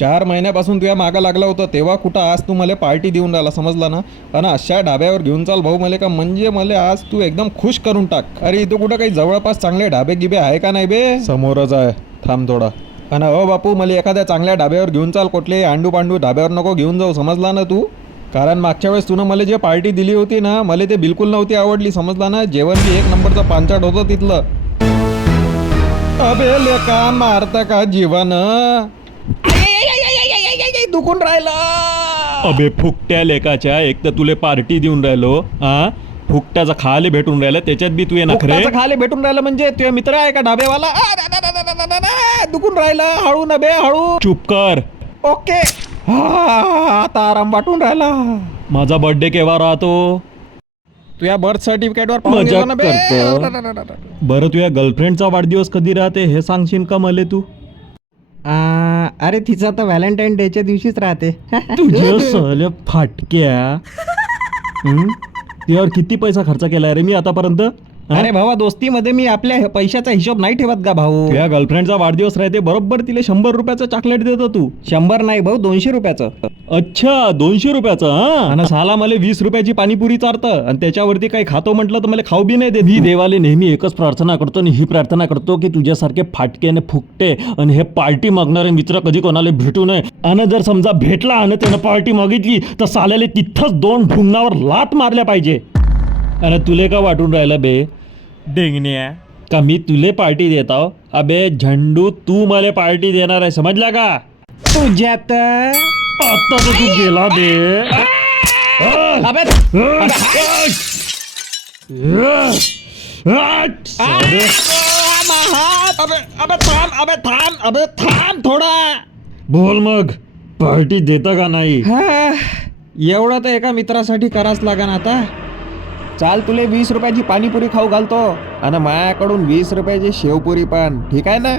4 महिन्यापासून तुझ्या मागं लागला होता तेव्हा कुठं आज तू मला पार्टी देऊन राहिला समजला ना. आणि अशा ढाब्यावर घेऊन चाल भाऊ मला का म्हणजे मला आज तू एकदम खुश करून टाक. अरे इथं कुठं काही जवळपास चांगले ढाबे गिबे आहे का नाही बे? समोरच आहे, थांब थोडा. आणि हो बापू मला एखाद्या चांगल्या ढाब्यावर घेऊन चाल, कुठले आंडू पांडू ढाब्यावर नको घेऊन जाऊ समजला ना तू. कारण मागच्या वेळेस तुनं मला जे पार्टी दिली होती ना मला ते बिलकुल नव्हती आवडली समजला ना. जेवण बी 1 नंबरचं पांचट होतं तिथलं. अबे लेका मारता का जीवन दुखून राहिला. अबे फुकट्या लेकाच्या, एक तर तुले पार्टी देऊन राहिलो हा, फुकट्याचा खाले भेटून राहिला त्याच्यात बी तू ये नखरे. फुकटाचं खाले भेटून राहिलं म्हणजे तुझे मित्र आहे का ढाबेवाला? दुखून राहिलं, हळू ना बे हळू. चुप कर. ओके आता आराम वाटून राहिला. माझा बर्थडे केव्हा राहतो? तुझ्या बर्थ सर्टिफिकेटवर मजाक करतो. बरं तुझ्या गर्लफ्रेंडचा वाढदिवस कधी राहते हे सांगशील का मला तू? अरे तिचा तर व्हॅलेंटाईन डेच्या दिवशीच राहते. तुझ्या सहल्या फाटक्या. त्यावर किती पैसा खर्च केलाय रे मी आतापर्यंत? अरे भावा दोस्तीमध्ये मी आपल्या पैशाचा हिशोब नाही ठेवत का भाऊ. तुझ्या गर्लफ्रेंडचा वाढदिवस राहते बरोबर तिला 100 रुपयाचं चॉकलेट देतो तू. 100 नाही भाऊ 200 रुपयाचं. अच्छा 200 रुपयाचं हा. आणि साला मला 20 रुपयाची पाणीपुरी चारतं आणि त्याच्यावरती काही खातो म्हटलं तर मला खाऊ बी नाही देत. मी देवाले नेहमी एकच प्रार्थना करतो आणि ही प्रार्थना करतो की तुझ्यासारखे फाटके आणि फुकटे आणि हे पार्टी मागणारे मित्र कधी कोणाला भेटू नये. आणि जर समजा भेटला आणि त्यानं पार्टी मागितली तर साल्याले तिथंच 2 ढुंगणावर लात मारल्या पाहिजे. आणि तुले का वाटून राहिलं बे डेंगण्या का मी तुले पार्टी देत आहो? अबे झंडू तू मला पार्टी देणार आहे समजला का? तुझ्यात आता तर तू गेला बे. अबे थांब थोडा. बोल मग पार्टी देता का नाही? एवढं तर एका मित्रासाठी कराच लागा ना आता. चाल तुले 20 रुपयाची पाणीपुरी खाऊ घालतो आणि माझ्याकडून 20 रुपयाची शेवपुरी पण, ठीक आहे ना?